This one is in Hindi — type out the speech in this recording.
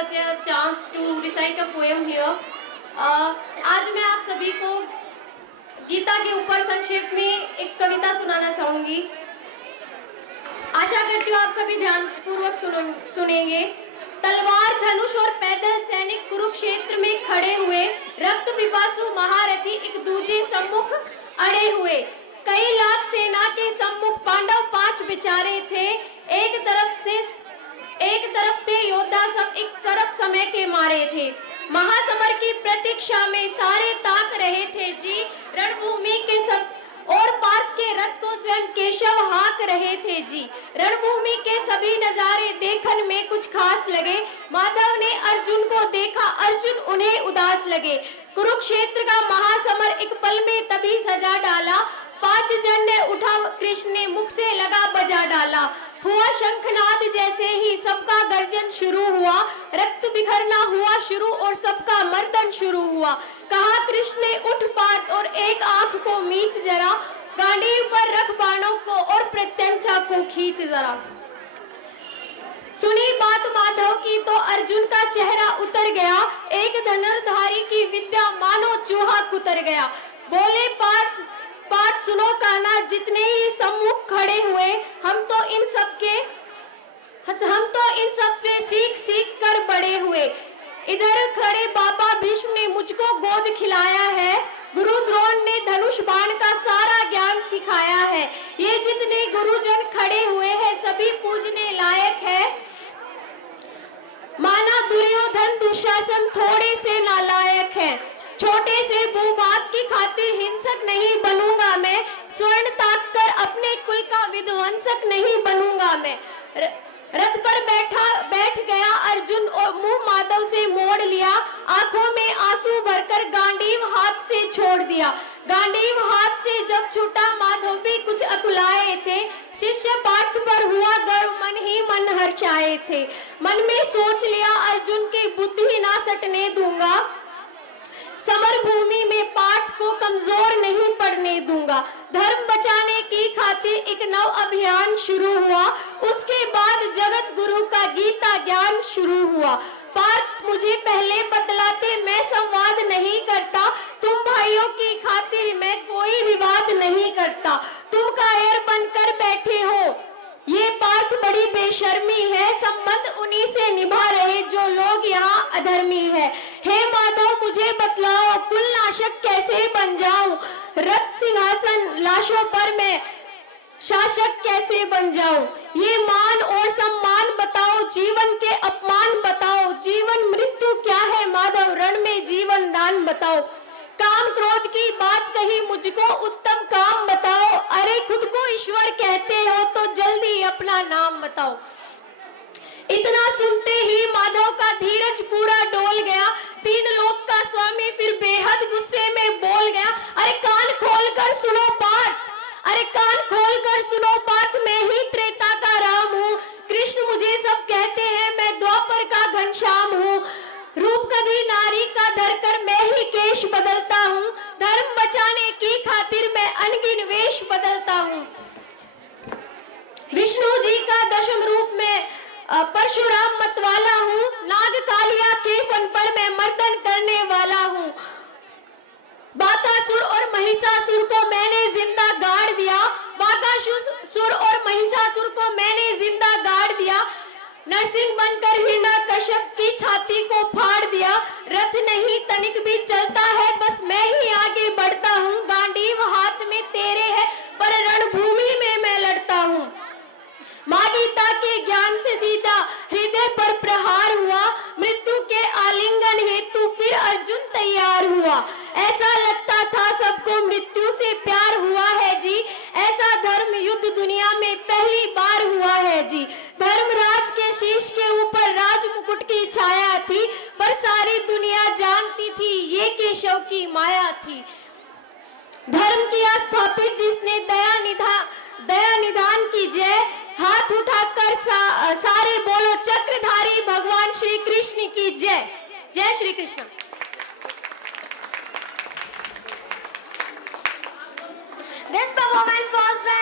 such a chance to recite a poem here. आज मैं आप सभी को गीता के ऊपर संक्षेप में एक कविता सुनाना चाहूंगी। आशा करती हूँ आप सभी ध्यानपूर्वक सुनेंगे। तलवार, धनुष और पैदल सैनिक कुरुक्षेत्र में खड़े हुए, रक्त पिपासु महारथी एक दूजे सम्मुख अड़े हुए। कई लाख सेना के सम्मुख पांडव 5 बेचारे थे। एक तरफ थे योद्धा, सब एक तरफ समय के मारे थे। महासमर की प्रतीक्षा में सारे ताक रहे थे जी। रणभूमि के सब और पार्थ के रथ को स्वयं केशव हाँक रहे थे जी। रणभूमि के सभी नजारे देखने में कुछ खास लगे। माधव ने अर्जुन को देखा, अर्जुन उन्हें उदास लगे। कुरुक्षेत्र का महासमर एक पल में तभी सजा डाला। 5 जन ने उठा, कृष्ण ने मुख से लगा बजा डाला। हुआ शंखनाद, जैसे ही सबका गर्जन शुरू हुआ। रक्त बिखरना हुआ शुरू और सबका मर्दन शुरू हुआ। कहा कृष्ण ने, उठ पार्थ और एक आंख को मीच जरा। गांडीव पर रख बाणों को और प्रत्यंचा को खींच जरा। सुनी बात माधव की तो अर्जुन का चेहरा उतर गया। एक धनुर्धारी की विद्या मानो चूहा कुतर गया। बोले पार्थ सुनो कहना, जितने ही सम्मुख खड़े हुए, हम तो इन सब से सीख कर बड़े हुए। इधर खड़े बाबा भीष्म ने मुझको गोद खिलाया है। गुरु द्रोण ने धनुष बाण का सारा ज्ञान सिखाया है। ये जितने गुरुजन खड़े हुए हैं, सभी पूजने लायक है। माना दुर्योधन दुशासन थोड़े से नालायक है। छोटे से भूभाग की खातिर हिंसक नहीं बनूंगा मैं। स्वर्ण ताक कर अपने कुल का विध्वंसक नहीं बनूंगा मैं। रथ पर बैठ गया अर्जुन और मुंह माधव से मोड़ लिया। आंखों में आंसू भरकर गांडीव हाथ से छोड़ दिया। गांडीव हाथ से जब छूटा, माधव भी कुछ अकुलाए थे। शिष्य पार्थ पर हुआ गर्व, मन ही मन हर्षाए थे। मन में सोच लिया अर्जुन की बुद्धि ना सटने दूंगा। समर भूमि में पार्थ को कमजोर नहीं पड़ने दूंगा। धर्म बचाने की खातिर एक नव अभियान शुरू हुआ। उसके बाद जगत गुरु का गीता ज्ञान शुरू हुआ। पार्थ मुझे पहले बतलाते, मैं संवाद नहीं करता। तुम भाइयों की खातिर मैं कोई विवाद नहीं करता। तुम कायर बनकर बैठे हो, ये पार्थ बड़ी बेशर्मी है। संबंध उन्हीं से निभा रहे जो लोग यहाँ अधर्मी है। हे माधव मुझे बतलाओ, कुल नाशक कैसे बन जाऊं। रथ सिंहासन लाशों पर मैं शासक कैसे बन जाऊं। ये मान और सम्मान बताओ, जीवन के अपमान बताओ। जीवन मृत्यु क्या है माधव, रण में जीवन दान बताओ। काम क्रोध की बात कही, मुझको उत्तम काम बताओ। अरे खुद को ईश्वर कहते हो तो जल्दी अपना नाम बताओ। इतना सुनते ही माधव का धीरज पूरा डोल गया। 3 लोक का स्वामी फिर बेहद गुस्से में बोल गया। अरे कान खोलकर सुनो पार्थ, अरे कान खोलकर सुनो पार्थ, मैं ही त्रेता का राम हूँ। कृष्ण मुझे सब कहते हैं, मैं द्वापर का घनश्याम हूँ। रूप कभी नारी का धरकर मैं ही केश बदलता हूँ। धर्म बचाने की खातिर मैं अनगिन वेश बदलता हूँ। विष्णु जी का दशम रूप में परशुराम मतवाला हूँ। नाग कालिया के फन पर मैं मर्दन करने वाला हूँ। बाकासुर और महिषासुर को मैंने जिंदा गाड़ दिया। बाकासुर और महिषासुर को मैंने जिंदा गाड़ दिया। नरसिंह बनकर हिरण्यकश्यप की छाती को फाड़ दिया। रथ नहीं तनिक भी चलता है, बस मैं ही आगे बढ़ता हूँ। गांडीव हाथ में तेरे है, पर रणभूमि में मैं लड़ता हूँ। माँ गीता के ज्ञान से सीधा हृदय पर प्रहार हुआ। मृत्यु के आलिंगन हेतु फिर अर्जुन तैयार हुआ। ऐसा लगता था सबको मृत्यु से प्यार हुआ है जी। ऐसा धर्म युद्ध दुनिया में पहली बार हुआ है जी। धर्मराज के शीश के ऊपर राज मुकुट की छाया थी, पर सारी दुनिया जानती थी ये केशव की माया थी। धर्म किया स्थापित जिसने दया निधान की जय। हाथ उठाकर सारे बोलो, चक्रधारी भगवान श्री कृष्ण की जय। जय Shri Krishna. This performance was